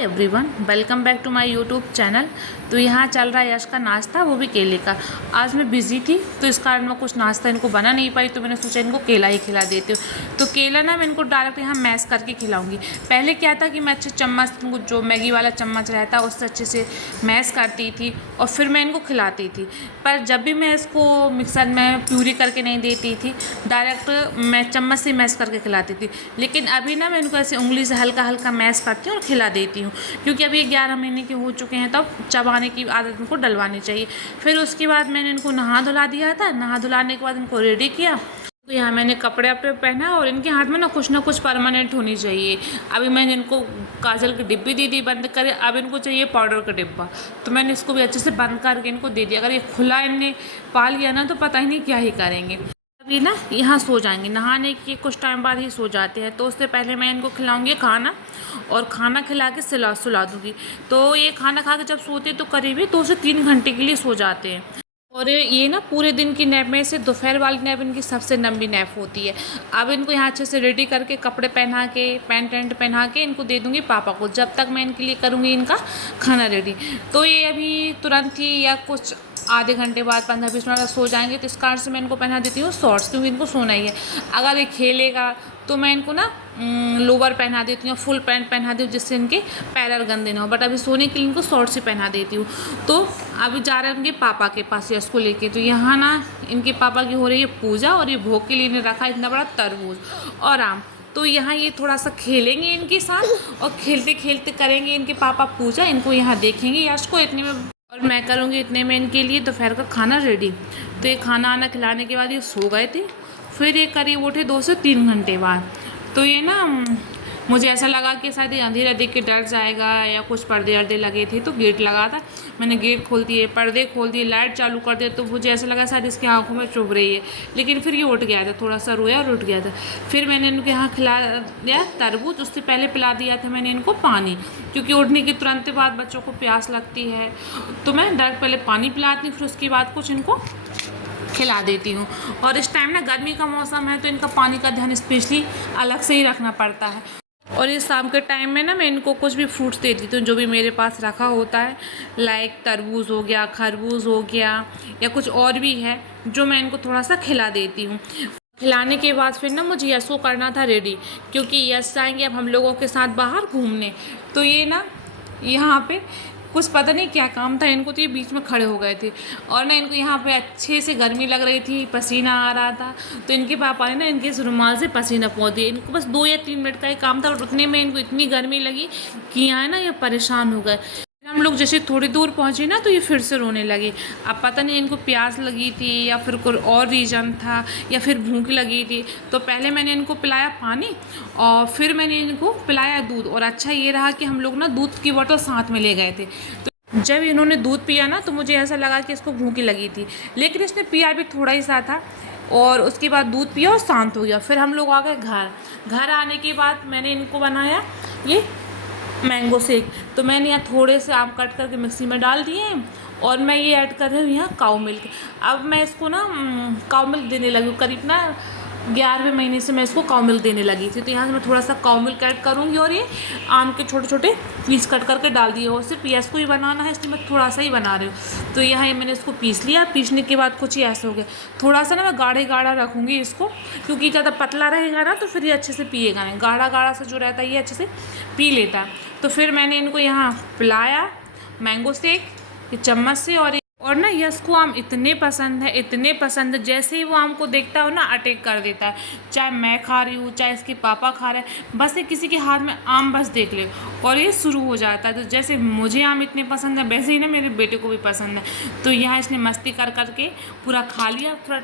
Hi everyone, welcome back to my YouTube channel. तो यहाँ चल रहा है यश का नाश्ता, वो भी केले का। आज मैं बिज़ी थी तो इस कारण मैं कुछ नाश्ता इनको बना नहीं पाई, तो मैंने सोचा इनको केला ही खिला देती हूँ। तो केला ना मैं इनको डायरेक्ट यहाँ मैश करके खिलाऊंगी। पहले क्या था कि मैं अच्छे चम्मच, इनको जो मैगी वाला चम्मच रहता है उससे अच्छे से मैश करती थी और फिर मैं इनको खिलाती थी। पर जब भी मैं इसको मिक्सर में प्यूरी करके नहीं देती थी, डायरेक्ट मैं चम्मच से मैश करके खिलाती थी। लेकिन अभी ना मैं इनको ऐसे उंगली से हल्का हल्का मैश करती हूँ और खिला देती हूँ, क्योंकि अभी 11 महीने के हो चुके हैं, तब चबाने की आदत इनको डलवानी चाहिए। फिर उसके बाद मैंने इनको नहा धुला दिया था। नहा धुलाने के बाद इनको रेडी किया। तो यहाँ मैंने कपड़े वपड़े पहना और इनके हाथ में ना कुछ परमानेंट होनी चाहिए। अभी मैंने इनको काजल की डिब्बी दे दी बंद करे, अब इनको चाहिए पाउडर का डिब्बा। तो मैंने इसको भी अच्छे से बंद करके इनको दे दिया। अगर ये खुला इनने पा लिया ना तो पता ही नहीं क्या ही करेंगे। अभी ना यहाँ सो जाएंगे, नहाने के कुछ टाइम बाद ही सो जाते हैं। तो उससे पहले मैं इनको खिलाऊंगी खाना, और खाना खिला के सुला दूँगी। तो ये खाना खा के जब सोते तो करीब 2 से 3 घंटे के लिए सो जाते हैं। और ये ना पूरे दिन की नैप में से दोपहर वाली नैप इनकी सबसे लंबी नैप होती है। अब इनको यहाँ अच्छे से रेडी करके कपड़े पहना के, पैंट वैंट पहना के इनको दे दूँगी पापा को, जब तक मैं इनके लिए करूँगी इनका खाना रेडी। तो ये अभी तुरंत ही या कुछ आधे घंटे बाद 15-20 मिनट सो जाएंगे। तो इस कारण से मैं इनको पहना देती हूँ शॉर्ट्स, क्योंकि इनको सोना ही है। अगर ये खेलेगा तो मैं इनको ना लोवर पहना देती हूँ, फुल पैंट पहना दी हूँ, जिससे इनके पैर गंदे ना हो। बट अभी सोने के लिए इनको शॉर्ट्स ही पहना देती हूँ। तो अभी जा रहे हैं उनके पापा के पास यश को लेके। तो यहाँ ना इनके पापा की हो रही है पूजा, और ये भोग के लिए इन्हें रखा इतना बड़ा तरबूज और आम। तो यहाँ ये थोड़ा सा खेलेंगे इनके साथ, और खेलते खेलते करेंगे इनके पापा पूजा। इनको यहाँ देखेंगे यश को इतने में, और मैं करूँगी इतने में इनके लिए दोपहर का खाना रेडी। तो ये खाना आना खिलाने के बाद ये सो गए थे। फिर ये करीब उठे 2 से 3 घंटे बाद। तो ये ना मुझे ऐसा लगा कि शायद ये अंधेरा देख के डर जाएगा, या कुछ पर्दे अर्दे लगे थे तो गेट लगा था, मैंने गेट खोल दिए, पर्दे खोल दिए, लाइट चालू कर दिया। तो मुझे ऐसा लगा शायद इसकी आंखों में चुभ रही है। लेकिन फिर ये उठ गया था, थोड़ा सा रोया और उठ गया था। फिर मैंने इनके यहाँ खिला दिया तरबूज, उससे पहले पिला दिया था मैंने इनको पानी, क्योंकि उठने के तुरंत बाद बच्चों को प्यास लगती है। तो मैं डायरेक्ट पहले पानी पिलाती हूँ, फिर उसके बाद कुछ इनको खिला देती हूँ। और इस टाइम ना गर्मी का मौसम है, तो इनका पानी का ध्यान स्पेशली अलग से ही रखना पड़ता है। और ये शाम के टाइम में ना मैं इनको कुछ भी फ्रूट्स दे देती हूँ, जो भी मेरे पास रखा होता है, लाइक तरबूज हो गया, खरबूज हो गया, या कुछ और भी है जो मैं इनको थोड़ा सा खिला देती हूँ। खिलाने के बाद फिर ना मुझे यश को करना था रेडी, क्योंकि यश जाएंगे अब हम लोगों के साथ बाहर घूमने। तो ये ना यहाँ पे कुछ पता नहीं क्या काम था इनको, तो ये बीच में खड़े हो गए थे। और ना इनको यहाँ पे अच्छे से गर्मी लग रही थी, पसीना आ रहा था। तो इनके पापा ने ना इनके इस रुमाल से पसीना पोंछ दिया। इनको बस 2 या 3 मिनट का ही काम था, और उतने में इनको इतनी गर्मी लगी कि यहाँ ना ये परेशान हो गए। हम लोग जैसे थोड़ी दूर पहुँचे ना, तो ये फिर से रोने लगे। अब पता नहीं इनको प्यास लगी थी, या फिर कोई और रीज़न था, या फिर भूख लगी थी। तो पहले मैंने इनको पिलाया पानी, और फिर मैंने इनको पिलाया दूध। और अच्छा ये रहा कि हम लोग ना दूध की बोतल साथ में ले गए थे। तो जब इन्होंने दूध पिया ना, तो मुझे ऐसा लगा कि इसको भूख लगी थी, लेकिन इसने पिया भी थोड़ा ही सा था। और उसके बाद दूध पिया और शांत हो गया। फिर हम लोग आ गए घर आने के बाद मैंने इनको बनाया ये मैंगो शेक। तो मैंने यहाँ थोड़े से आम कट करके मिक्सी में डाल दिए हैं, और मैं ये ऐड कर रही हूँ यहाँ काऊ मिल्क। अब मैं इसको ना काऊ मिल्क देने लगी हूँ, करीब ना 11वें महीने से मैं इसको काऊ मिल्क देने लगी थी। तो यहाँ से मैं थोड़ा सा काऊ मिल्क ऐड करूँगी, और ये आम के छोटे छोटे पीस कट करके डाल दिए। और सिर्फ यश को ही बनाना है, इसलिए मैं थोड़ा सा ही बना रही हूँ। तो यहाँ मैंने इसको पीस लिया। पीसने के बाद कुछ ही ऐसा हो गया। थोड़ा सा ना मैं गाढ़ा रखूँगी इसको, क्योंकि ज़्यादा पतला रहेगा ना तो फिर ये अच्छे से पिएगा नहीं। गाढ़ा सा जो रहता है ये अच्छे से पी लेता है। तो फिर मैंने इनको यहाँ पिलाया मैंगो शेक चम्मच से। और ना यश को आम इतने पसंद है, जैसे ही वो आम को देखता हो ना अटैक कर देता है। चाहे मैं खा रही हूँ, चाहे इसके पापा खा रहे हैं, बस ये किसी के हाथ में आम बस देख ले और ये शुरू हो जाता है। तो जैसे मुझे आम इतने पसंद है, वैसे ही ना मेरे बेटे को भी पसंद है। तो यहाँ इसने मस्ती कर करके पूरा खा लिया।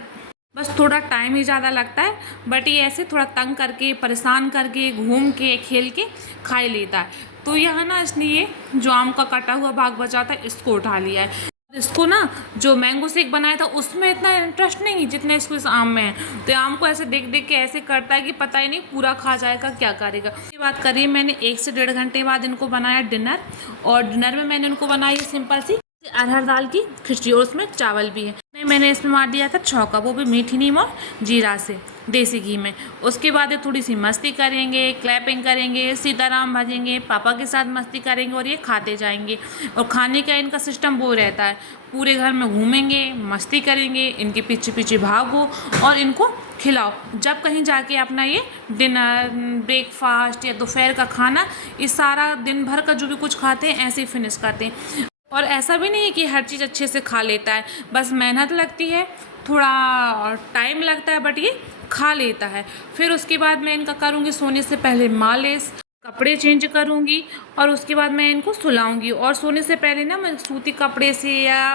बस थोड़ा टाइम ही ज़्यादा लगता है, बट ये ऐसे थोड़ा तंग करके, परेशान करके, घूम के, खेल के खा ही लेता है। तो यहाँ ना इसने ये जो आम का कटा हुआ भाग बचा था इसको उठा लिया है। इसको ना जो मैंगो शेक बनाया था उसमें इतना इंटरेस्ट नहीं जितना इसको इस आम में है। तो आम को ऐसे देख के ऐसे करता है कि पता ही नहीं पूरा खा जाएगा क्या करेगा। ये बात करिए, मैंने 1 से 1.5 घंटे बाद इनको बनाया डिनर। और डिनर में मैंने उनको बनाई सिंपल सी अरहर दाल की खिचड़ी, और उसमें चावल भी है। मैंने इसमें मार दिया था छौंका, वो भी मीठी नीम और जीरा से। देसी घी में। उसके बाद ये थोड़ी सी मस्ती करेंगे, क्लैपिंग करेंगे, सीताराम भजेंगे, पापा के साथ मस्ती करेंगे और ये खाते जाएंगे। और खाने का इनका सिस्टम वो रहता है, पूरे घर में घूमेंगे, मस्ती करेंगे, इनके पीछे पीछे भागो और इनको खिलाओ। जब कहीं जाके अपना ये डिनर, ब्रेकफास्ट या दोपहर का खाना, ये सारा दिन भर का जो भी कुछ खाते हैं ऐसे ही फिनिश करते हैं। और ऐसा भी नहीं है कि हर चीज़ अच्छे से खा लेता है, बस मेहनत लगती है, थोड़ा टाइम लगता है, बट ये खा लेता है। फिर उसके बाद मैं इनका करूँगी सोने से पहले मालिश, कपड़े चेंज करूँगी और उसके बाद मैं इनको सुलाऊंगी। और सोने से पहले ना मैं सूती कपड़े से या